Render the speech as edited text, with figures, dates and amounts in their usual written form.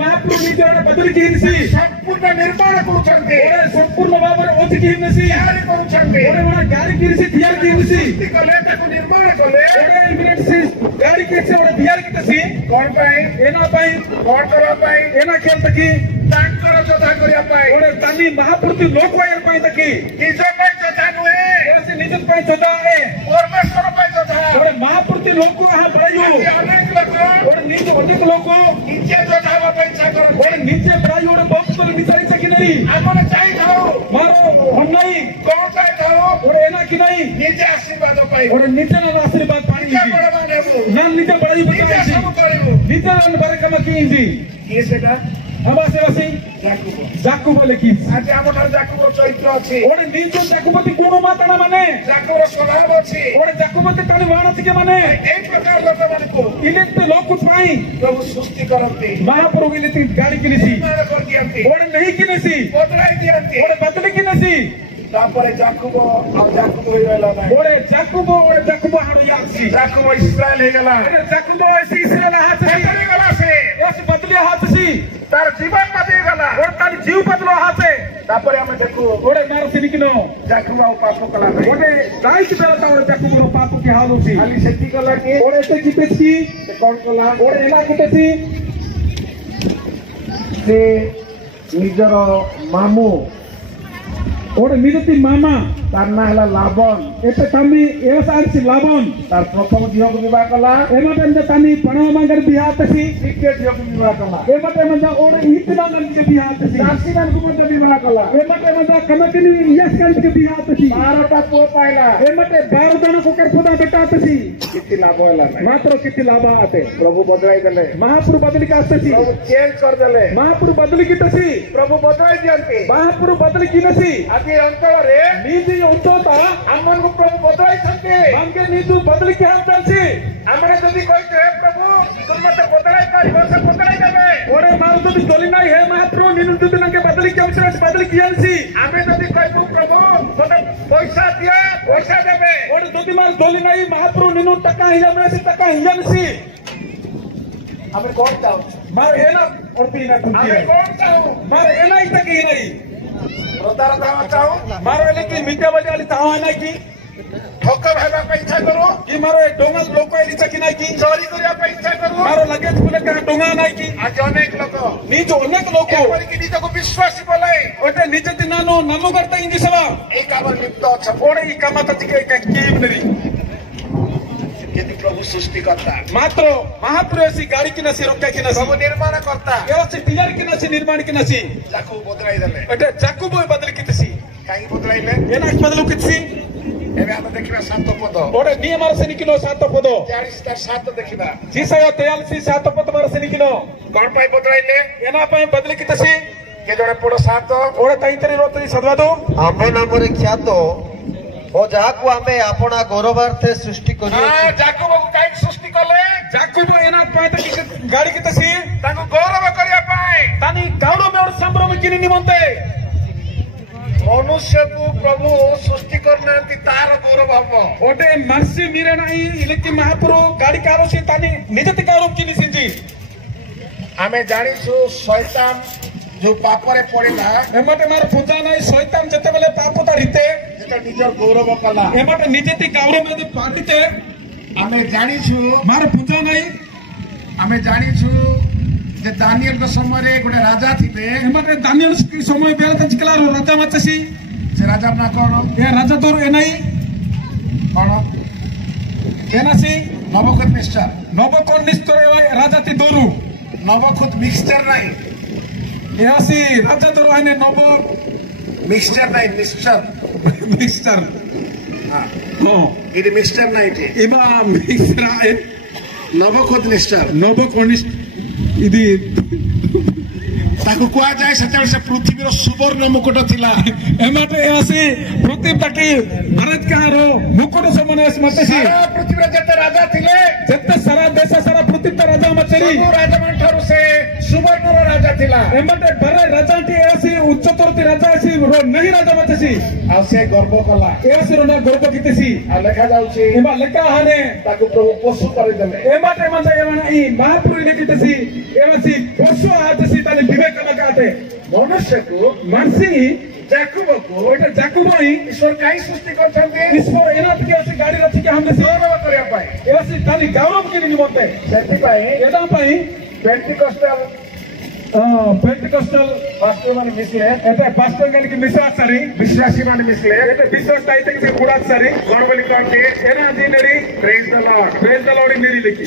महाप्रभु निजर बदली किनसी संपूर्ण निर्माण करूछन्ते ओरे संपूर्ण भाବରେ ओति किनसी तयारी करूछन्ते ओरे वना गाड़ी किनसी तयार किनसी कले ताको निर्माण कले ओरे मिनट से गाड़ी किनसी ओरे तयार कितसी कोन पाई एना पाई कोन करा पाई एना खेल तकी तांकर जोधा करिया पाई ओरे तानी महाप्रभु लोक वायर पाई तकी निज पाई जोधा नुए ओरे निज पाई जोधा ए परमेश्वर पाई जोधा ओरे महाप्रभु लोक को हां बड़ायो अनेक लोग ओरे निज अनेक लोक निजे जोधा पाई इच्छा करो ओरे निजे बड़ायो ओरे बहुत को निसाई सकी नहीं हमने चाहि खाओ मारो हम नहीं कोन चाहि खाओ ओरे एना कि नहीं निजे आशीर्वाद पाई ओरे निजे ना आशीर्वाद पानी निजे बड़ा मानेबो ना निजे बड़ाई निजे सब करिबो निजे ना बरकम किंजी ये सेटा हवा से वसी जाकुब लेखी आज हमर जाकुब चरित्र अछि ओरे निजो जाकुबती गुण मातना माने जाकुब स्वभाव अछि ओरे जाकुबती ताली वाणति के माने एक प्रकार लोक मानको इलेते लोक पाई प्रभु सृष्टि करते महाप्रभु इलेते गाड़ी किनसी निर्माण कर दियन्ते ओरे नहीं किनसी बदलाई दियन्ते ओरे बदली किनसी तापर जाकुब और जाकुब होई रहला ना ओरे जाकुब हारो यासी जाकुब इस्राएल हे गेला ओरे जाकुब ऐसी इस्राएल हाथ से हेतरी गेला से एस बदली हाथ सी तार जीवन बदली गेला ओरे ताली जीव बदलो हाथ से तापर हमें देखो ओरे मार से निकनो जाकुब और पाप कला नहीं ओरे राइट बेला ओरे जाकुब रो पाप के हाल होसी खाली सेती कला के ओरे से कितेसी से कौन कला ओरे एला कितेसी से निजर मामू ओरे मिरती मामा तार ना हला लाबन एते तमी एवसारसी लाबन तार प्रथम झियो को विवाह कला एमटे में तानी पणव मांगर बिहा तसी द्वितीय झियो को विवाह कला एमटे में ओरे इतना मन के बिहा तसी दासी मान को मत विवाह कला एमटे में कमकनी यस कांत के बिहा तसी 12टा पो पाइला एमटे 12 जन को करपुदा बेटा तसी किति लाभ होला ना मात्र किति लाभ आते प्रभु बदलाई देले महाप्रभु बदली का तसी प्रभु चेंज कर देले महाप्रभु बदली की तसी प्रभु बदलाई दियन्ते महाप्रभु बदली की नसी आदि अंचल रे नीति उंटोता हमन को प्रभु बदलाई छन्ते हमके नीतु बदली के हाथ दलसी हमरे जदी कहते हे प्रभु तुम मते बदलाई पारिबो से बदलाई देबे ओरे माउ तो तोली नाही हे महाप्रभु निनु तुतन के बदली के अवसर बदली कियालसी हमें जदी कहबो प्रभु मते पैसा दिया पैसा देबे ओरे दोती मार तोली नाही महाप्रभु निनु टका हिजमे से टका हिजनसी हमें कौन चाहो मार एना और पीना तुम हमें कौन चाहो मार एना ही तक ही नहीं रोदार दावा चाहो मारो एले की मिट्टा बजे वाली तावा नहीं की ठोकर हेबा पे इच्छा करो की मारो एक डोंगा लोक एली चकी नहीं की चोरी करिया पे इच्छा करो मारो लगेज पुले का डोंगा नहीं की आज अनेक लोक नी जो अनेक लोको एपरि कि निजको विश्वासी बोलाई ओटे निज दिनानो नमो करता इंदी सवा एक आवर लिप्त छ ओरे ई कामा तति के की नरी यदि प्रभु सृष्टि करता मात्र महाप्रभु ऐसी गाड़ी की नसी रोक्का की नसी प्रभु निर्माण करता व्यवस्थित तैयार की नसी निर्माण की नसी जाकू बदलाई देले ओटे जाकुब बदली की तसी काई बदलाइले एना बदलू कितसी एबे हम देखिबा सात पद ओटे नियम मार से निकलो सात पद 43 तार 7 देखिबा जीसय 43 सात पद मार से निकलो कोन पाई बदलाइले एना पाए बदली की तसी के जणे पड़ 7 ओटे तैतरी रोतरी सदवा दो आम नाम ख्यात ओ जहाकू आमे आपना गौरवार्थे सृष्टि करियो हां जाकू को काई सृष्टि कले जाकुब एना पाए त गाड़ी की तसी ताको गौरव करिया पाए तानी गाउडो में और संभ्रम किनी निमंते मनुष्य को प्रभु सृष्टि करना तार गौरव हम ओटे मर्सी मीरे नाही इलेक्ति महाप्रभु गाड़ी कारो से तानी निजति कारो किनी सिंजी हमें जानिछु शैतान जो पापरे पड़ेला एमटे मार पूजा नाही शैतान जते बेले पाप तारिते जेटा निजर गौरव कला एमटे निजति गाउडो में पाटिते हमें जानिछु मार पूजा नाही हमें जानिछु जे दानियल के समय रे गोटे राजा थिले एमटे दानियल के समय बेले त चिकला राजा मचसी से राजा ना कोन ए राजा तोर एनाई कोन एनासी नवखत निष्ठर राजा ती दोरु नवखत मिक्सचर नहीं एसी राजा तोर आने नव मिक्सचर नहीं मिक्सचर हां इधर मिक्सचर नहीं थे इबा मिक्सचर आए नवखत निष्ठर नवखत इदी ताको कुआ जाए सेतेबे से पृथ्वीर सुवर्ण मुकुट थिला एमटे आसी पृथ्वी तकी भारत कहारो मुकुट समान मतसी सारा पृथ्वीर जते राजा थिले जते सारा देश सारा पृथ्वी त राजा मचरी सब राजा मन ठारू से सुवर्ण रो राजा थिला एमटे बरे राजा टी आसी ଉଚ୍ଚତର ରାଜା ଅଛି ନାହିଁ ରାଜା ମାତେସି ଆଉ ସେ ଗର୍ବ କଲା ଏସି ରୋନା ଗର୍ବ କିତେସି ଆଉ ଲେଖା ଯାଉଛି ଏମା ଲେଖା ହାନେ ତାକୁ ପ୍ରଭୁ ପଶୁ କରିଦେଲେ ଏମାଟେ ମାତେ ଏମାନା ଇ ମହାପୁରୁ ଲେଖିତେସି ଏମାସି ପଶୁ ଆତେସି ତାନେ ବିବେକ ନକାତେ ମନୁଷ୍ୟକୁ ମାନସି ଜାକୁବକୁ ওইটা জাকুবই ଈଶ୍ୱର କାହିଁ ସୃଷ୍ଟି କରିଛନ୍ତି ଈଶ୍ୱର ଏନାତିକି ଅଛି ଗାଡି ରଖିକି ଆମେ ଗୌରବ କରିବା ପାଇଁ ଏସି ତାଲି ଗୌରବ କିନି ନିମନ୍ତେ ସେଥିପାଇଁ ଏଟା ପାଇଁ ପେଣ୍ଟିକଷ୍ଟାଲ ପେଣ୍ଟିକଷ୍ଟଲ ପାଷ୍ଟର ମାନେ ମିଶିଲେ ଏଟା ପାଷ୍ଟର ଗାଲିକି ମିଶା ସାରି ବିଶ୍ୱାସୀ ମାନେ ମିଶିଲେ ଏଟା ବିଶ୍ୱାସ ଦାଇତେ କି ସେ ବୁଡା ସାରି କଣ ବୋଲି କହନ୍ତି ଏନା ଜି ନେଡି ପ୍ରେଜ ଦ ଲର୍ଡ ପ୍ରେଜ ଦ ଲର୍ଡ ନେଡି ଲେଖି